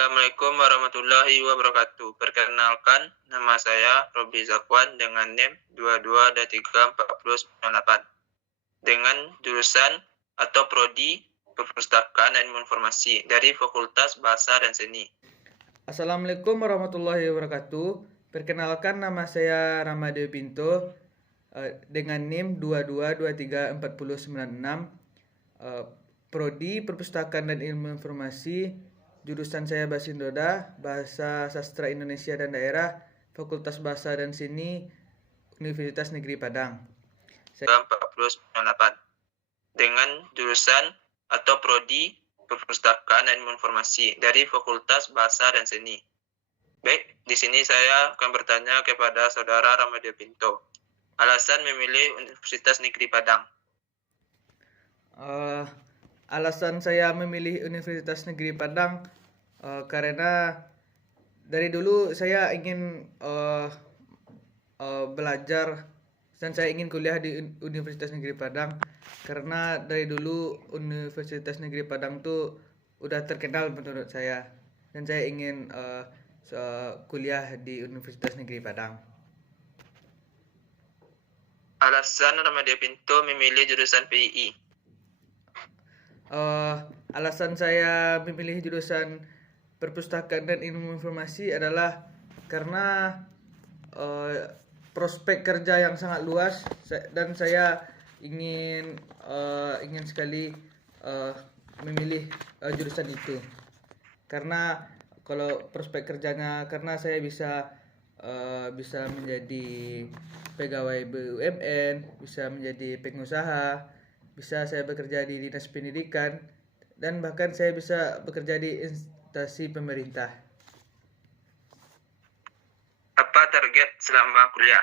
Assalamualaikum warahmatullahi wabarakatuh. Perkenalkan, nama saya Robi Zakwan dengan NIM 22234098 dengan jurusan atau prodi Perpustakaan dan Informasi dari Fakultas Bahasa dan Seni. Assalamualaikum warahmatullahi wabarakatuh. Perkenalkan, nama saya Ramadeo Pinto dengan NIM 22234096, prodi Perpustakaan dan Ilmu Informasi, jurusan saya Bahasa Indoda, Bahasa Sastra Indonesia dan Daerah, Fakultas Bahasa dan Seni, Universitas Negeri Padang. 4098 dengan jurusan atau prodi Perpustakaan dan Ilmu Informasi dari Fakultas Bahasa dan Seni. Baik, di sini saya akan bertanya kepada Saudara Ramadeo Pinto. Alasan memilih Universitas Negeri Padang. Alasan saya memilih Universitas Negeri Padang karena dari dulu saya ingin belajar dan saya ingin kuliah di Universitas Negeri Padang, karena dari dulu Universitas Negeri Padang tuh udah terkenal menurut saya, dan saya ingin kuliah di Universitas Negeri Padang. Alasan Ramadeo Pinto memilih jurusan PII. Alasan saya memilih jurusan Perpustakaan dan Ilmu Informasi adalah karena prospek kerja yang sangat luas, dan saya ingin sekali memilih jurusan itu, karena kalau prospek kerjanya, karena saya bisa menjadi pegawai BUMN, bisa menjadi pengusaha, bisa saya bekerja di dinas pendidikan, dan bahkan saya bisa bekerja di instansi pemerintah. Apa target selama kuliah?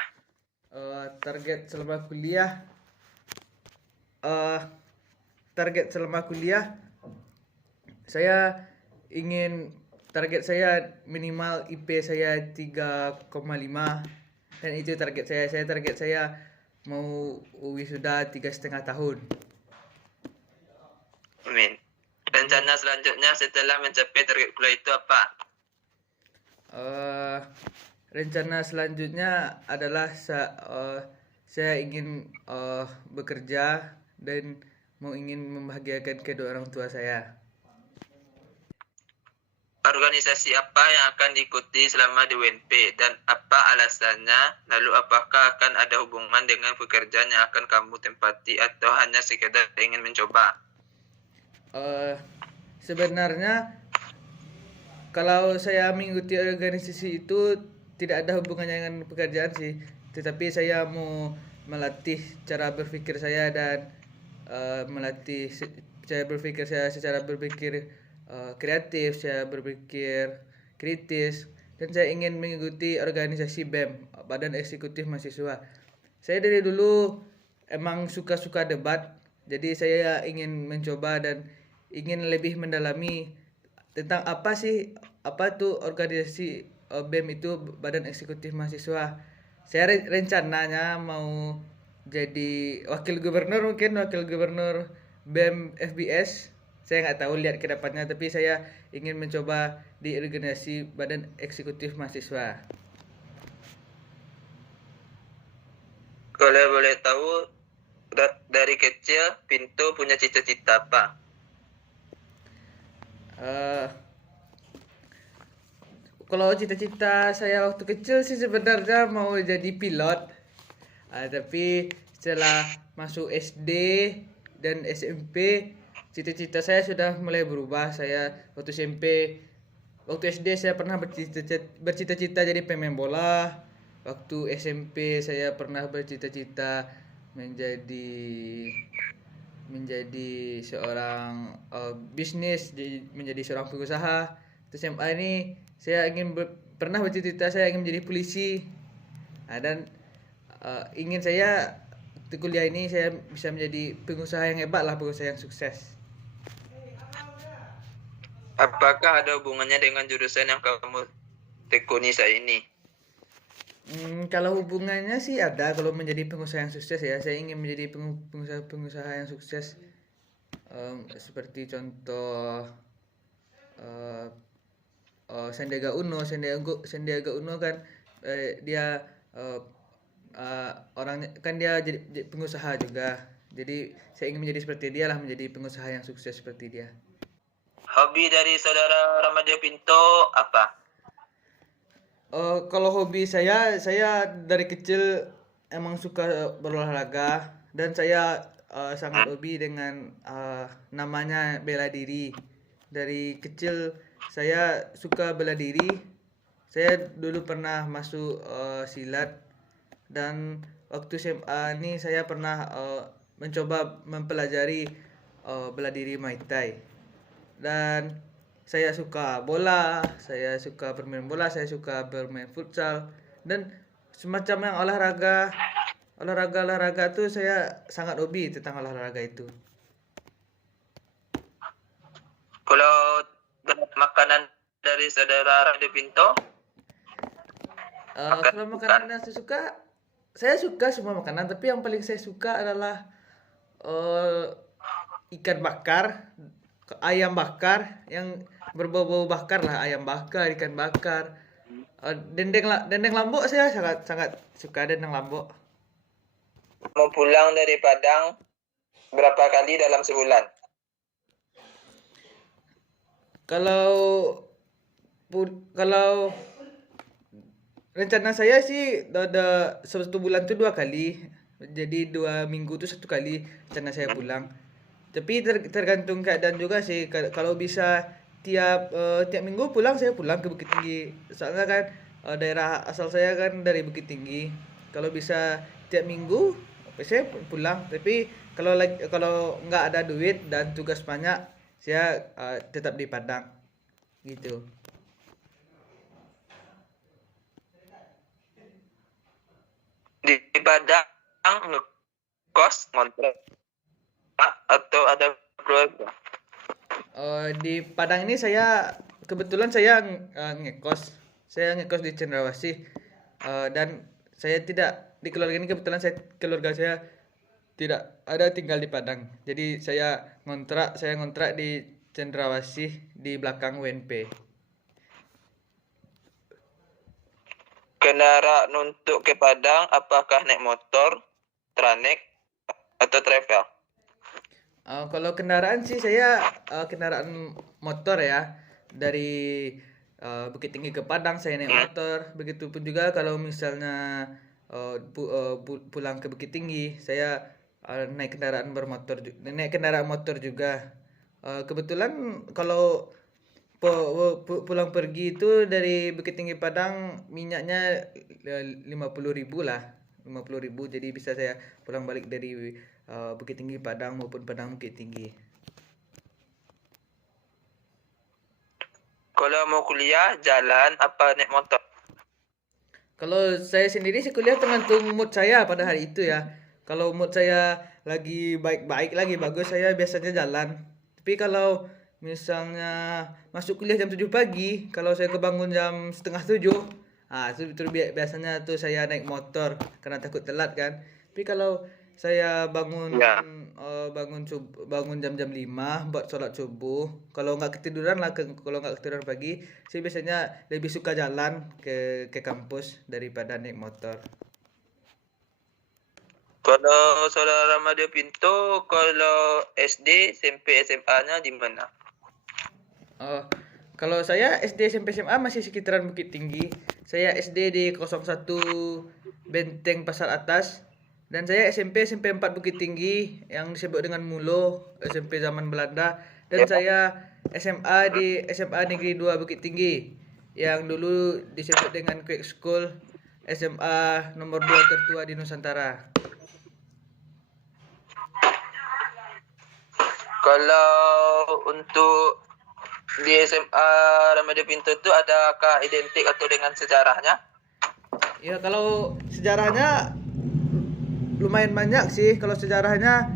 Target selama kuliah saya ingin, target saya minimal IP saya 3,5, dan itu target saya mau wisuda 3,5 tahun. Amin. Rencana selanjutnya setelah mencapai target kuliah itu apa? Rencana selanjutnya adalah saya ingin bekerja dan ingin membahagiakan kedua orang tua saya. Organisasi apa yang akan diikuti selama di UNP dan apa alasannya? Lalu apakah akan ada hubungan dengan pekerjaan yang akan kamu tempati atau hanya sekedar ingin mencoba? Sebenarnya kalau saya mengikuti organisasi itu tidak ada hubungannya dengan pekerjaan sih, tetapi saya mau melatih cara berpikir saya dan melatih saya berpikir saya secara berpikir kreatif, saya berpikir kritis, dan saya ingin mengikuti organisasi BEM, Badan Eksekutif Mahasiswa. Saya dari dulu emang suka debat, jadi saya ingin mencoba dan ingin lebih mendalami tentang apa tuh organisasi BEM itu, Badan Eksekutif Mahasiswa. Saya rencananya mau jadi wakil gubernur BEM FBS. Saya nggak tahu lihat ke depannya, tapi saya ingin mencoba di organisasi Badan Eksekutif Mahasiswa. Kalau boleh tahu, dari kecil Pinto punya cita-cita apa? Kalau cita-cita saya waktu kecil sih sebenarnya mau jadi pilot, tapi setelah masuk SD dan SMP, cita-cita saya sudah mulai berubah. Saya waktu SD saya pernah bercita-cita jadi pemain bola. Waktu SMP saya pernah bercita-cita menjadi seorang bisnis, menjadi seorang pengusaha. SMA ini saya pernah bercita-cita saya ingin menjadi polisi. Dan ingin saya di kuliah ini saya bisa menjadi pengusaha yang hebat lah, pengusaha yang sukses. Apakah ada hubungannya dengan jurusan yang kamu tekuni saat ini? Kalau hubungannya sih ada. Kalau menjadi pengusaha yang sukses, ya saya ingin menjadi pengusaha yang sukses, seperti contoh Sandiaga Uno kan dia orangnya kan dia jadi pengusaha juga. Jadi saya ingin menjadi seperti dia lah, menjadi pengusaha yang sukses seperti dia. Hobi dari saudara Ramadeo Pinto apa? Kalau hobi saya dari kecil emang suka berolahraga dan saya sangat hobi dengan namanya bela diri. Dari kecil saya suka bela diri. Saya dulu pernah masuk silat dan waktu SMA ini saya pernah mencoba mempelajari bela diri Muay Thai. Dan saya suka bola, saya suka bermain bola, saya suka bermain futsal dan semacam yang olahraga tuh saya sangat hobi tentang olahraga itu. Kalau makanan dari saudara Ramadeo Pinto? Kalau makanan yang saya suka semua makanan, tapi yang paling saya suka adalah ikan bakar, ayam bakar yang berbau-bau bakar lah, ayam bakar, ikan bakar. Dendeng lambok saya sangat suka dendeng lambok. Mau pulang dari Padang berapa kali dalam sebulan? Kalau rencana saya sih ada 1 bulan tuh 2 kali. Jadi 2 minggu tuh 1 kali rencana saya pulang. Tapi tergantung keadaan juga sih. Kalau bisa tiap minggu pulang, saya pulang ke Bukit Tinggi. Soalnya kan daerah asal saya kan dari Bukit Tinggi. Kalau bisa tiap minggu saya pulang. Tapi kalau nggak ada duit dan tugas banyak, saya tetap di Padang gitu. Di Padang ngekos ngontrak atau ada keluarga? Di Padang ini kebetulan saya ngekos. Saya ngekos di Cendrawasih. Dan saya tidak di keluarga saya tidak ada tinggal di Padang. Jadi saya ngontrak di Cendrawasih di belakang UNP. Kendaraan untuk ke Padang apakah naik motor, Tranek, atau travel? Kalau kendaraan sih saya kendaraan motor ya. Dari Bukit Tinggi ke Padang saya naik motor. Begitupun juga kalau misalnya pulang ke Bukit Tinggi saya naik kendaraan motor juga. Kebetulan kalau pulang pergi itu dari Bukit Tinggi Padang minyaknya 50.000 lah, 50.000. Jadi bisa saya pulang balik dari Bukit Tinggi Padang maupun Padang Bukit Tinggi. Kalau mau kuliah jalan apa naik motor? Kalau saya sendiri sih kuliah tergantung mood saya pada hari itu ya. Kalau mood saya lagi baik-baik, lagi bagus, saya biasanya jalan. Tapi kalau misalnya masuk kuliah jam 7 pagi, kalau saya kebangun jam setengah 7, itu biasanya tuh saya naik motor karena takut telat kan. Tapi kalau saya bangun bangun jam-jam 5 buat sholat subuh. Kalau nggak ketiduran pagi, saya biasanya lebih suka jalan ke kampus daripada naik motor. Kalau saudara Ramadeo Pinto, kalau SD, SMP, SMA-nya di mana? Kalau saya SD, SMP, SMA masih sekitaran Bukit Tinggi. Saya SD di 01 Benteng Pasar Atas. Dan saya SMP 4 Bukit Tinggi yang disebut dengan Mulo, SMP zaman Belanda. Dan saya SMA di SMA Negeri 2 Bukit Tinggi yang dulu disebut dengan Quick School, SMA nomor 2 tertua di Nusantara. Kalau untuk di SMA Ramadeo Pinto itu adakah identik atau dengan sejarahnya? Ya, kalau sejarahnya lumayan banyak sih. Kalau sejarahnya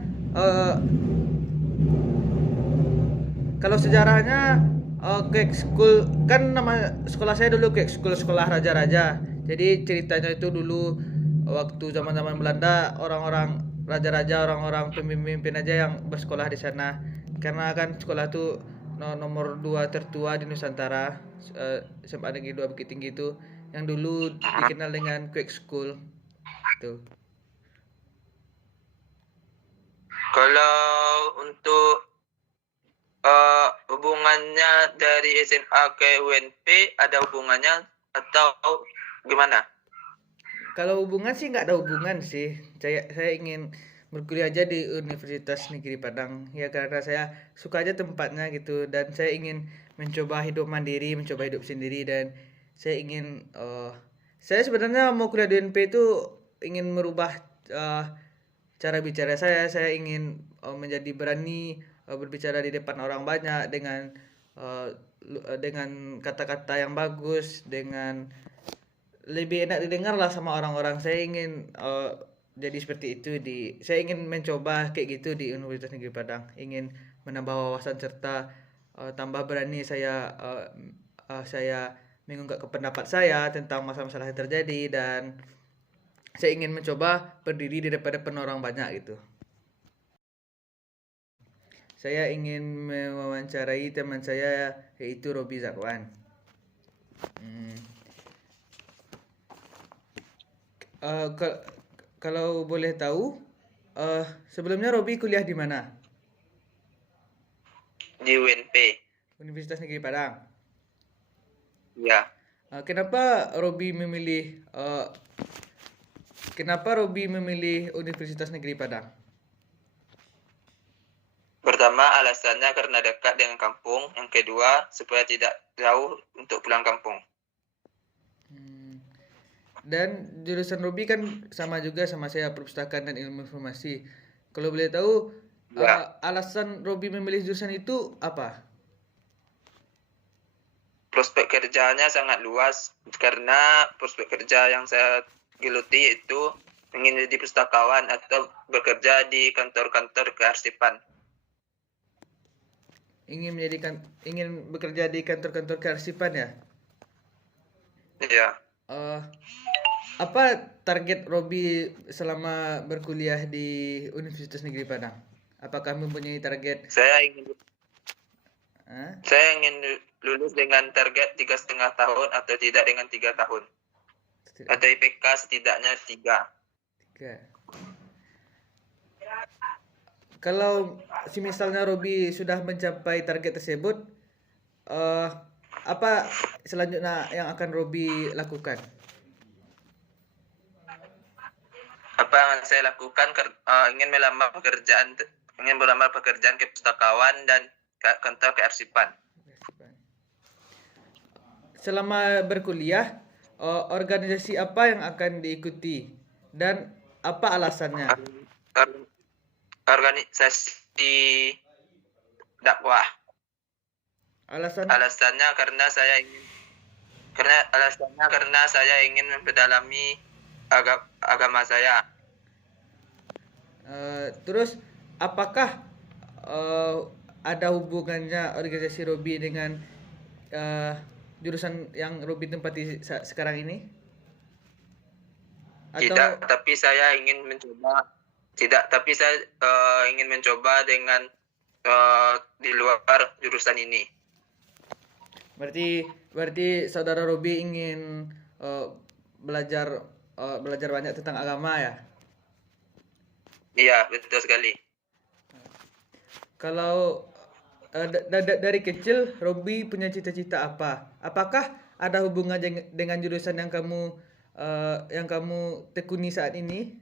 Quick School kan nama sekolah saya dulu Quick School, sekolah raja-raja. Jadi ceritanya itu dulu waktu zaman-zaman Belanda, orang-orang raja-raja, orang-orang pemimpin aja yang bersekolah di sana. Karena kan sekolah itu nomor 2 tertua di Nusantara, SMA Negeri 2 Bukit Tinggi itu, yang dulu dikenal dengan Quick School. Tuh. Kalau untuk hubungannya dari SMA ke UNP ada hubungannya atau gimana? Kalau hubungan sih nggak ada hubungan sih. Saya ingin berkuliah aja di Universitas Negeri Padang. Ya karena saya suka aja tempatnya gitu dan saya ingin mencoba hidup mandiri, mencoba hidup sendiri dan saya ingin saya sebenarnya mau kuliah di UNP itu ingin merubah cara bicara saya. Saya ingin menjadi berani berbicara di depan orang banyak dengan kata-kata yang bagus, dengan lebih enak didengar lah sama orang-orang. Saya ingin jadi seperti itu saya ingin mencoba kayak gitu di Universitas Negeri Padang, ingin menambah wawasan serta tambah berani saya mengungkapkan pendapat saya tentang masalah-masalah yang terjadi dan saya ingin mencoba berdiri di depan orang banyak gitu. Saya ingin mewawancarai teman saya yaitu Robi Zakwan. Kalau boleh tahu, sebelumnya Robi kuliah di mana? Di UNP. Universitas Negeri Padang. Ya. Kenapa Robi memilih Universitas Negeri Padang? Pertama, alasannya karena dekat dengan kampung. Yang kedua, supaya tidak jauh untuk pulang kampung. Dan jurusan Robi kan sama juga sama saya, perpustakaan dan ilmu informasi. Kalau boleh tahu, alasan Robi memilih jurusan itu apa? Prospek kerjanya sangat luas karena prospek kerja yang saya geluti itu ingin jadi pustakawan atau bekerja di kantor-kantor kearsipan. Ingin bekerja di kantor-kantor kearsipan ya? Iya. Apa target Robi selama berkuliah di Universitas Negeri Padang? Apakah mempunyai target? Saya ingin lulus dengan target 3,5 tahun atau tidak dengan 3 tahun. Atau IPK setidaknya 3. Kalau misalnya Robi sudah mencapai target tersebut, apa selanjutnya yang akan Robi lakukan? Apa yang saya lakukan? Ingin melamar pekerjaan ke pustakawan dan kantor kearsipan. Selama berkuliah, organisasi apa yang akan diikuti dan apa alasannya? Organisasi dakwah. Alasannya karena saya ingin memperdalami agama saya. Terus apakah ada hubungannya organisasi Robi dengan jurusan yang Robi tempati sekarang ini? Tidak, tapi saya ingin mencoba. Ingin mencoba dengan di luar jurusan ini. Berarti saudara Robi ingin belajar banyak tentang agama ya? Iya, betul sekali. Kalau dari kecil Robi punya cita-cita apa? Apakah ada hubungannya dengan jurusan yang kamu tekuni saat ini?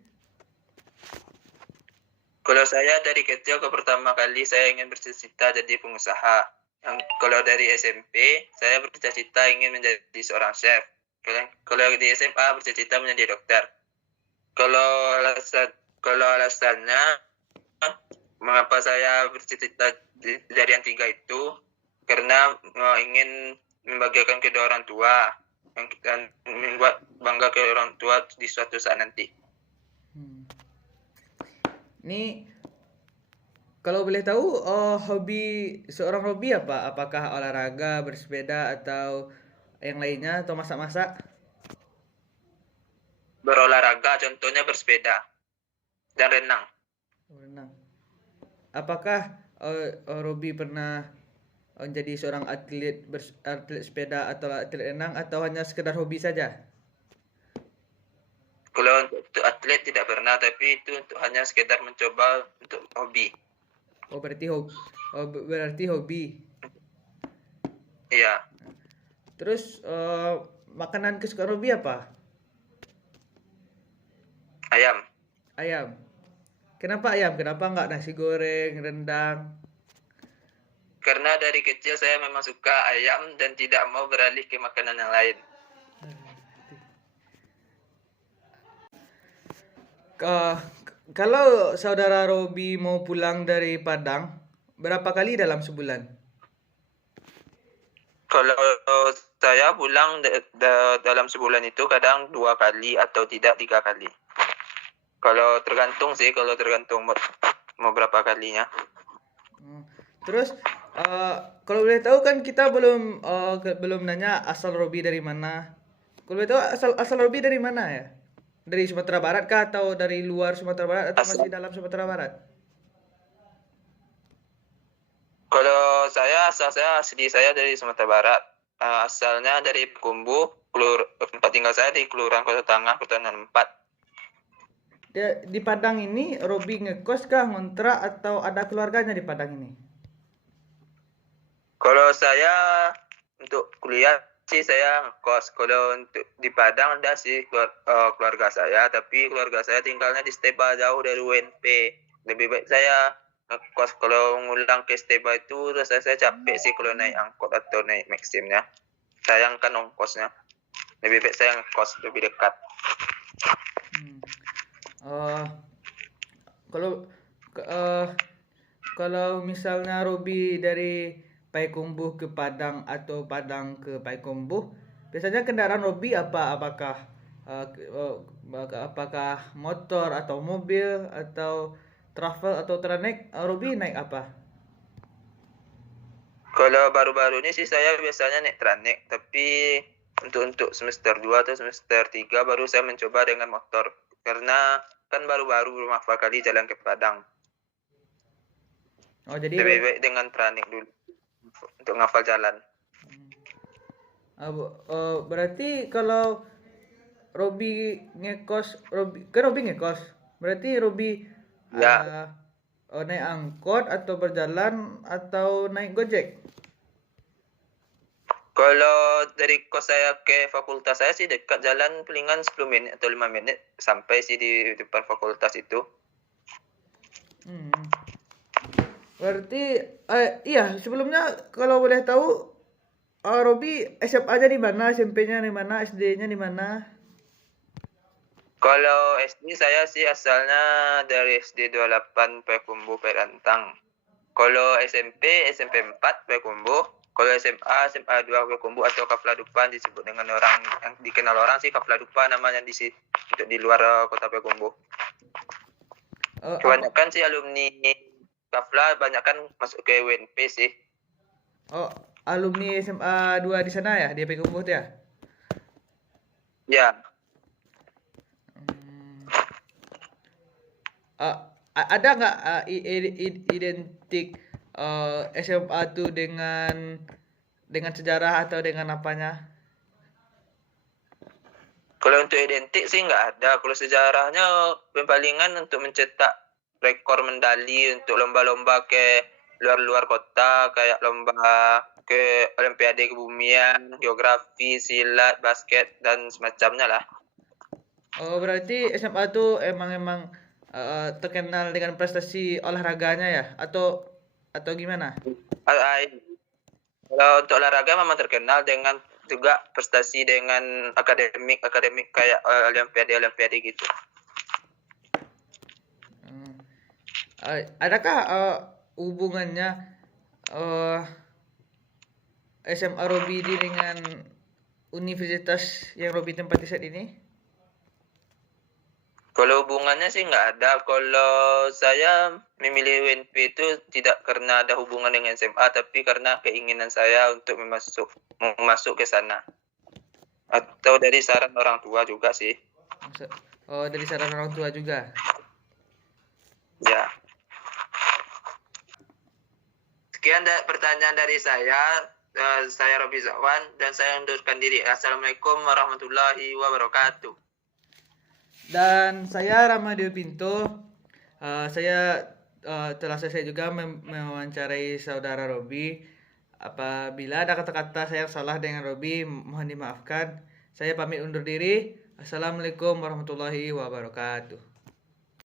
Kalau saya dari kecil pertama kali saya ingin bercita-cita jadi pengusaha. Kalau dari SMP saya bercita-cita ingin menjadi seorang chef. Kalau di SMA bercita-cita menjadi dokter. Kalau alasannya mengapa saya bercita-cita dari yang 3 itu karena ingin membahagiakan kedua orang tua dan membuat bangga ke orang tua di suatu saat nanti. Ini kalau boleh tahu hobi seorang Robi apa? Apakah olahraga, bersepeda atau yang lainnya atau masak-masak? Berolahraga contohnya bersepeda dan renang. Apakah Robi pernah menjadi seorang atlet sepeda atau atlet renang, atau hanya sekedar hobi saja? Kalau untuk atlet tidak pernah, tapi itu untuk hanya sekedar mencoba untuk hobi. Berarti hobi. Iya, Terus makanan kesukaan Robi apa? ayam. Ayam. Kenapa ayam? Kenapa nggak nasi goreng, rendang? Karena dari kecil saya memang suka ayam dan tidak mau beralih ke makanan yang lain. Kalau saudara Robi mau pulang dari Padang, berapa kali dalam sebulan? Kalau saya pulang dalam sebulan itu kadang 2 kali atau tidak 3 kali. Kalau tergantung sih, kalau tergantung mau berapa kalinya. Terus kalau boleh tahu kan kita belum nanya asal Robi dari mana. Kalau boleh tahu asal Robi dari mana ya? Dari Sumatera Barat kah, atau dari luar Sumatera Barat, atau masih dalam Sumatera Barat? Kalau asal saya asli saya dari Sumatera Barat. Asalnya dari Kumbu, tempat tinggal saya di Kelurahan Kota Tangah, Kota 4. Di Padang ini Robi ngekos kah, ngontrak, atau ada keluarganya di Padang ini? Kalau saya untuk kuliah sih saya ngekos. Kalau untuk di Padang ada sih keluarga saya, tapi keluarga saya tinggalnya di Steba, jauh dari UNP. Lebih baik saya ngekos. Kalau ngulang ke Steba itu rasa saya capek sih kalau naik angkot atau naik Maximnya. Sayangkan ongkosnya. Lebih baik saya ngekos, lebih dekat. Kalau misalnya Robi dari Payakumbuh ke Padang atau Padang ke Payakumbuh, biasanya kendaraan Robi apa? Apakah motor atau mobil atau travel atau tranek? Robi naik apa? Kalau baru-baru ini sih saya biasanya naik Tranek, tapi untuk semester 2 atau semester 3 baru saya mencoba dengan motor. Karena kan baru-baru belum hafal kali jalan ke Padang. Jadi Lebih baik dengan Tranek dulu untuk ngafal jalan. berarti kalau Robi ngekos, Robi ngekos. Berarti Robi Ya, naik angkot atau berjalan atau naik Gojek? kalau dari kos saya ke fakultas saya sih dekat, jalan palingan 10 menit atau 5 menit sampai sih di depan fakultas itu. Berarti iya, sebelumnya kalau boleh tahu, Robi SMA-nya di mana, SMP-nya di mana, SD-nya di mana? Kalau SD saya sih asalnya dari SD 28 Payakumbuh Perantang. Kalau SMP 4 Payakumbuh. Kalau SMA 2 Payakumbuh atau Kafladupa disebut dengan orang yang dikenal orang sih Kafladupa namanya untuk di luar kota Payakumbuh. Kebanyakan sih alumni Kafla banyak kan masuk ke UNP sih. Alumni SMA 2 di sana ya, di Payakumbuh tuh ya? Ya. Ada nggak identik SMA tuh dengan sejarah atau dengan apanya? Kalau untuk identik sih nggak ada. Kalau sejarahnya palingan untuk mencetak rekor medali untuk lomba-lomba ke luar-luar kota, kayak lomba ke Olimpiade Kebumian, geografi, silat, basket, dan semacamnya lah. Berarti SMA tuh emang terkenal dengan prestasi olahraganya ya, atau gimana? Kalau untuk olahraga memang terkenal dengan juga prestasi dengan akademik kayak Olimpiade gitu. Adakah hubungannya SMA Robi dengan universitas yang Robi tempati saat ini? Kalau hubungannya sih nggak ada. Kalau saya memilih UNP itu tidak karena ada hubungan dengan SMA, tapi karena keinginan saya untuk masuk ke sana. Atau dari saran orang tua juga sih. Dari saran orang tua juga? Ya. Sekian pertanyaan dari saya. Saya Robi Zakwan dan saya undurkan diri. Assalamualaikum warahmatullahi wabarakatuh. Dan saya Ramadio Pinto. Saya telah selesai juga mewawancarai saudara Robi. Apabila ada kata-kata saya salah dengan Robi, mohon dimaafkan. Saya pamit undur diri. Assalamualaikum warahmatullahi wabarakatuh.